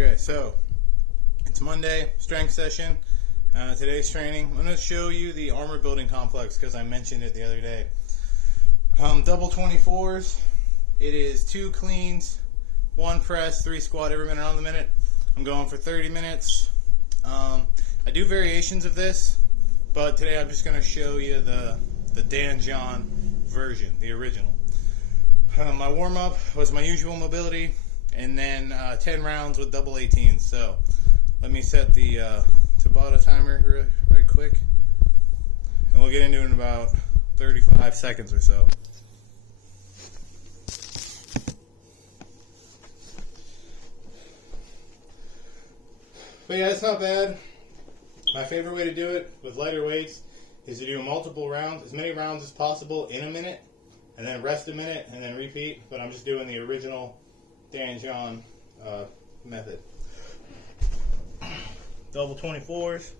Okay, so it's Monday, strength session. Today's training, I'm going to show you the Armour building complex because I mentioned it the other day. Double 24s. It is 2 cleans, 1 press, 3 squat every minute on the minute. I'm going for 30 minutes. I do variations of this, but today I'm just going to show you the Dan John version, the original. My warm-up was my usual mobility, and then 10 rounds with double 18s. So let me set the Tabata timer right quick, and we'll get into it in about 35 seconds or so. But yeah, it's not bad. My favorite way to do it with lighter weights is to do multiple rounds, as many rounds as possible in a minute, and then rest a minute, and then repeat. But I'm just doing the original Dan John method. Double 24s.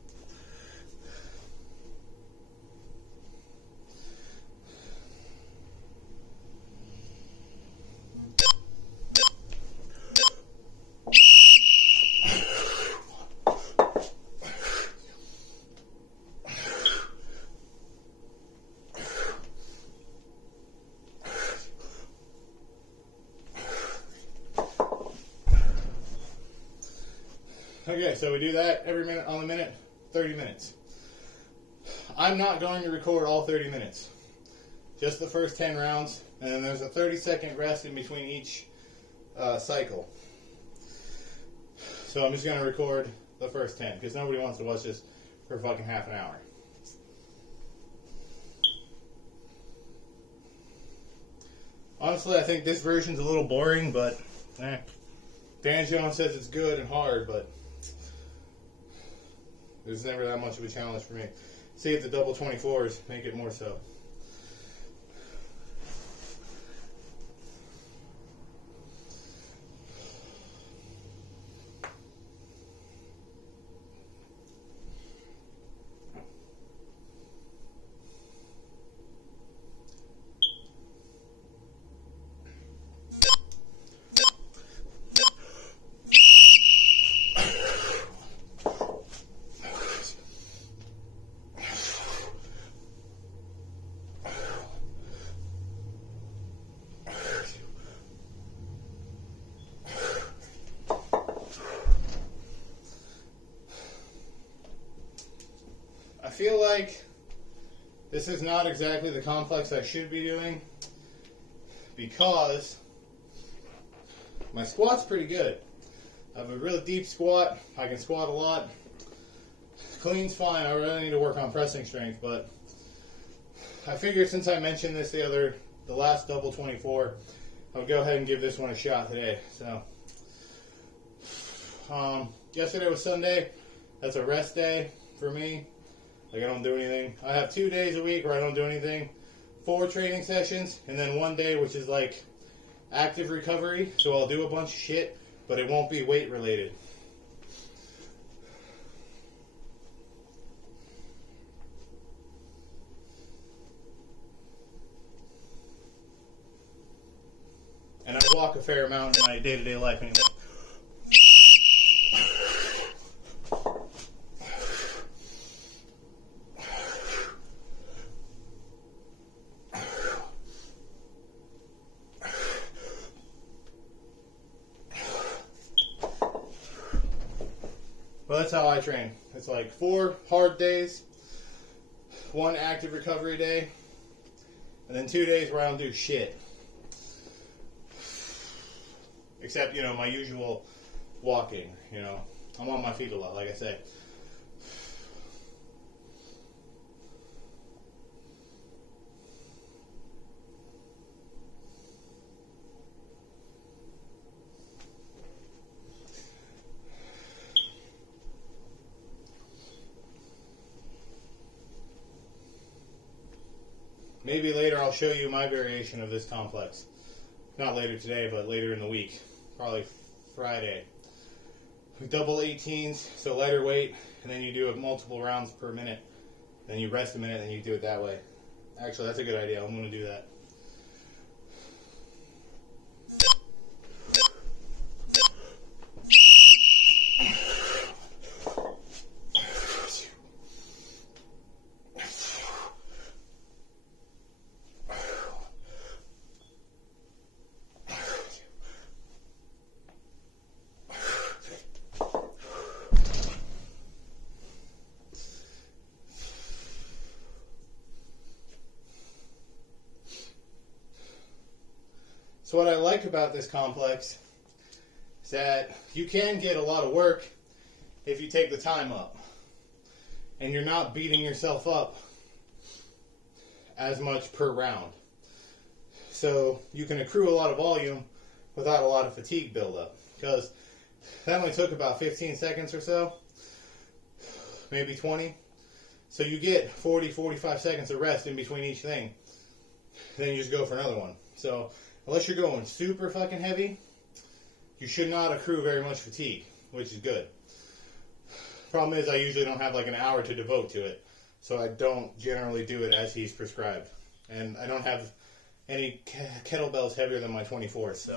Okay, so we do that every minute on the minute, 30 minutes. I'm not going to record all 30 minutes, just the first 10 rounds, and then there's a 30-second rest in between each cycle. So I'm just going to record the first 10, because nobody wants to watch this for fucking half an hour. Honestly, I think this version's a little boring, but Dan John says it's good and hard, but there's never that much of a challenge for me. See if the double 24s make it more so. I feel like this is not exactly the complex I should be doing because my squat's pretty good. I have a really deep squat. I can squat a lot. Clean's fine. I really need to work on pressing strength, but I figured since I mentioned this the last double 24, I would go ahead and give this one a shot today. So yesterday was Sunday. That's a rest day for me. Like, I don't do anything. I have 2 days a week where I don't do anything. 4 training sessions, and then 1 day which is like active recovery. So I'll do a bunch of shit, but it won't be weight related. And I walk a fair amount in my day-to-day life anyway. Well, that's how I train. It's like 4 hard days, 1 active recovery day, and then 2 days where I don't do shit. Except, my usual walking, I'm on my feet a lot, like I say. Maybe later I'll show you my variation of this complex. Not later today, but later in the week. Probably Friday. Double 18s, so lighter weight, and then you do multiple rounds per minute. Then you rest a minute, and you do it that way. Actually, that's a good idea. I'm going to do that. So what I like about this complex is that you can get a lot of work if you take the time up. And you're not beating yourself up as much per round. So you can accrue a lot of volume without a lot of fatigue buildup. Because that only took about 15 seconds or so, maybe 20. So you get 40, 45 seconds of rest in between each thing. Then you just go for another one. So unless you're going super fucking heavy, you should not accrue very much fatigue, which is good. Problem is I usually don't have like an hour to devote to it. So I don't generally do it as he's prescribed. And I don't have any kettlebells heavier than my 24th, so.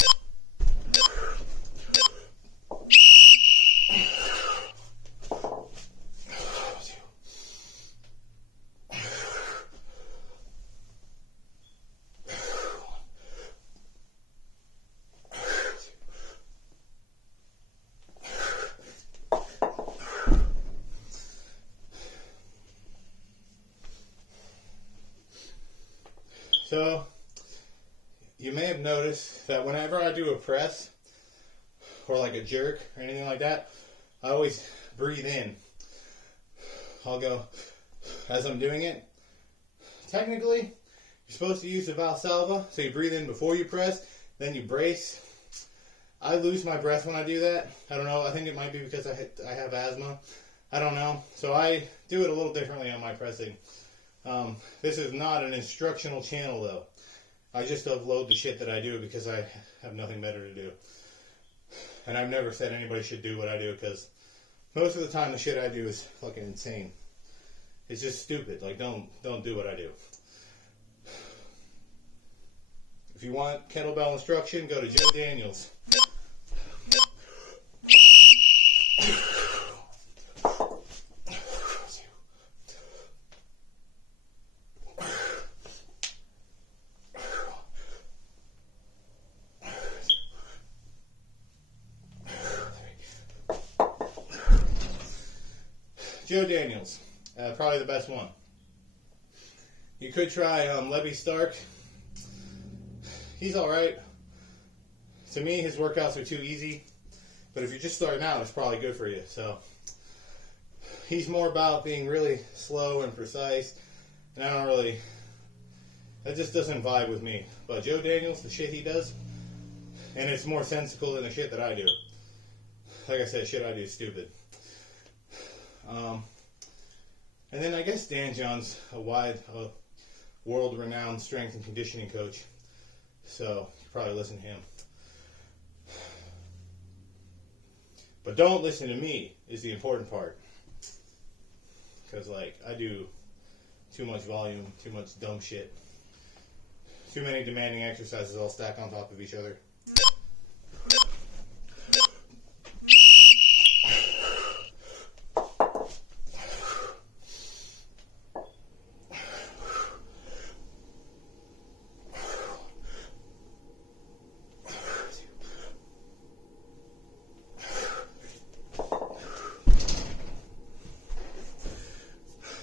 So, you may have noticed that whenever I do a press, or like a jerk, or anything like that, I always breathe in. I'll go, as I'm doing it, technically, you're supposed to use the Valsalva, so you breathe in before you press, then you brace. I lose my breath when I do that. I don't know, I think it might be because I have asthma. I don't know. So I do it a little differently on my pressing. This is not an instructional channel though. I just upload the shit that I do because I have nothing better to do. And I've never said anybody should do what I do because most of the time the shit I do is fucking insane. It's just stupid. Like don't do what I do. If you want kettlebell instruction, go to Joe Daniels. Joe Daniels, probably the best one. You could try Levy Stark. He's alright. To me, his workouts are too easy. But if you're just starting out, it's probably good for you. So he's more about being really slow and precise. And that just doesn't vibe with me. But Joe Daniels, the shit he does, and it's more sensical than the shit that I do. Like I said, shit I do is stupid. And then I guess Dan John's a world-renowned strength and conditioning coach. So you probably listen to him. But don't listen to me is the important part. Because I do too much volume, too much dumb shit. Too many demanding exercises all stack on top of each other.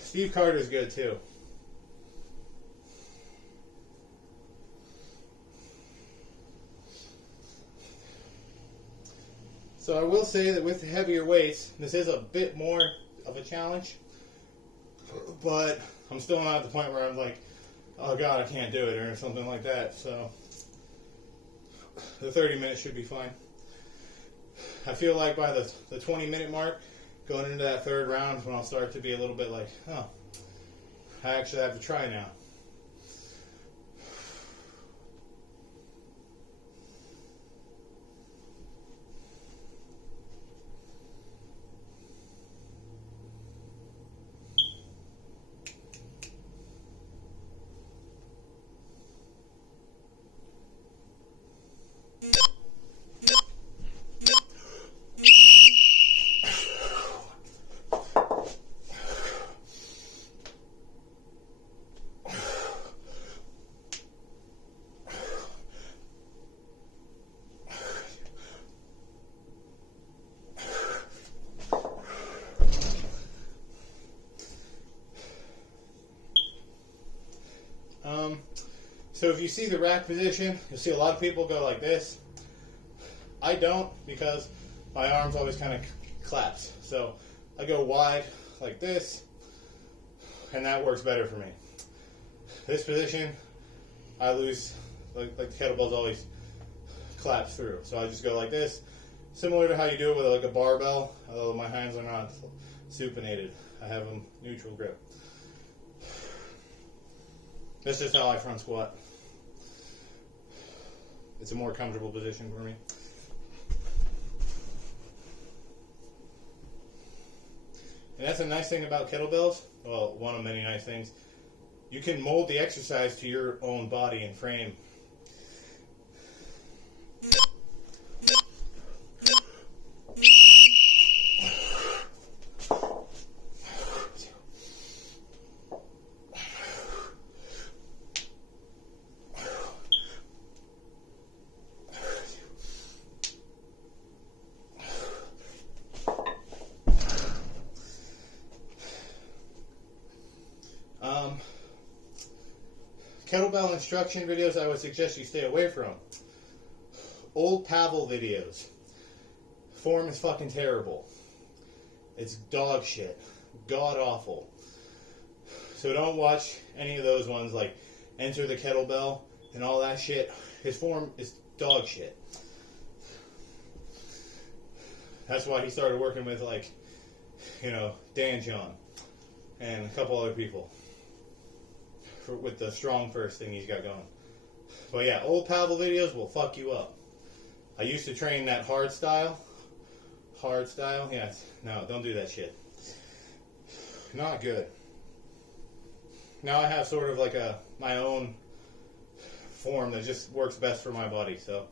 Steve Carter's good too. So I will say that with the heavier weights, this is a bit more of a challenge, but I'm still not at the point where I'm like, oh God, I can't do it or something like that. So the 30 minutes should be fine. I feel like by the 20-minute mark, going into that third round is when I'll start to be a little bit like, oh, I actually have to try now. So if you see the rack position, you'll see a lot of people go like this. I don't, because my arms always kind of collapse. So I go wide like this, and that works better for me. This position, I lose, like the kettlebells always collapse through. So I just go like this, similar to how you do it with like a barbell, although my hands are not supinated. I have them neutral grip. That's just how I front squat. It's a more comfortable position for me. And that's a nice thing about kettlebells. Well, one of many nice things. You can mold the exercise to your own body and frame. Kettlebell instruction videos I would suggest you stay away from. Old Pavel videos. Form is fucking terrible. It's dog shit. God awful. So don't watch any of those ones like Enter the Kettlebell and all that shit. His form is dog shit. That's why he started working with like, Dan John and a couple other people. With the strong first thing he's got going. But yeah, old Pavel videos will fuck you up. I used to train that hard style. Hard style? Yes. No, don't do that shit. Not good. Now I have sort of like my own form that just works best for my body, so.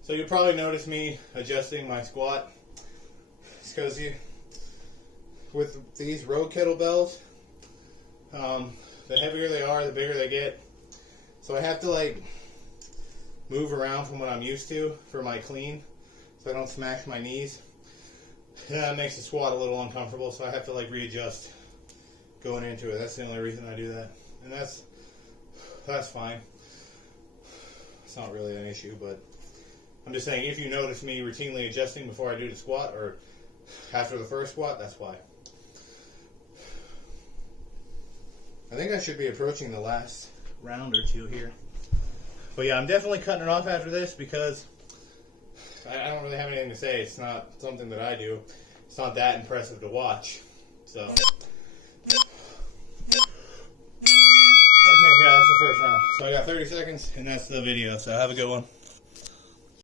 So you'll probably notice me adjusting my squat. It's because with these road kettlebells, the heavier they are, the bigger they get. So I have to like move around from what I'm used to for my clean, so I don't smash my knees. And that makes the squat a little uncomfortable, so I have to like readjust going into it. That's the only reason I do that, and that's fine. It's not really an issue, but I'm just saying, if you notice me routinely adjusting before I do the squat or after the first squat, that's why. I think I should be approaching the last round or two here. But yeah, I'm definitely cutting it off after this because I don't really have anything to say. It's not something that I do. It's not that impressive to watch. So. Okay, yeah, that's the first round. So I got 30 seconds, and that's the video. So have a good one.